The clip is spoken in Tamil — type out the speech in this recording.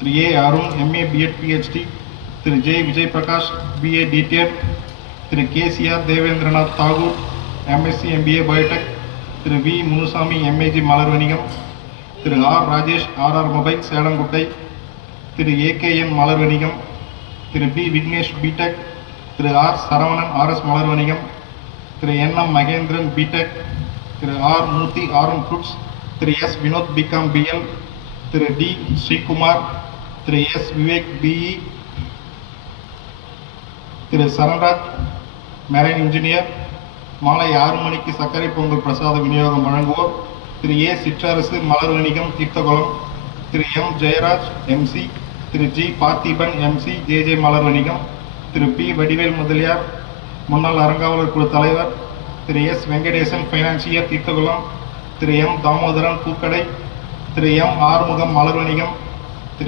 Thiru A Arun MA B.Ed PhD, திரு J Vijay Prakash BA DTED, திரு KCR Devendranath Thakur MSc MBA biotech, திரு வி முனுசாமி MAG மலர் வணிகம், திரு R Rajesh RR mobile Selankuttai, திரு AKN மலர் வணிகம், திரு பி விக்னேஷ் BTech, திரு ஆர் சரவணன் RS மலர் வணிகம், திரு NM மகேந்திரன் BTech, திரு ஆர் மூர்த்தி RM ஃப்ரூட்ஸ், திரு எஸ் வினோத் BCom BL, திரு டி ஸ்ரீகுமார், திரு எஸ் விவேக் BE, திரு சரண்ராஜ் மெரைன் இன்ஜினியர். மாலை 6 மணிக்கு சர்க்கரை பொங்கல் பிரசாத விநியோகம் வழங்குவோர் திரு ஏ சிற்றரசு மலர் வணிகம் தீர்த்தகுளம், திரு எம் ஜெயராஜ் MC, திரு ஜி பார்த்திபன் MC JJ மலர் வணிகம், திரு பி வடிவேல் முதலியார் முன்னாள் அறங்காவலர் குழு தலைவர், திரு எஸ் வெங்கடேசன் ஃபைனான்சியர் தீர்த்தகுளம், திரு எம் தாமோதரன் பூக்கடை, திரு எம் ஆறுமுகம் மலர் வணிகம்,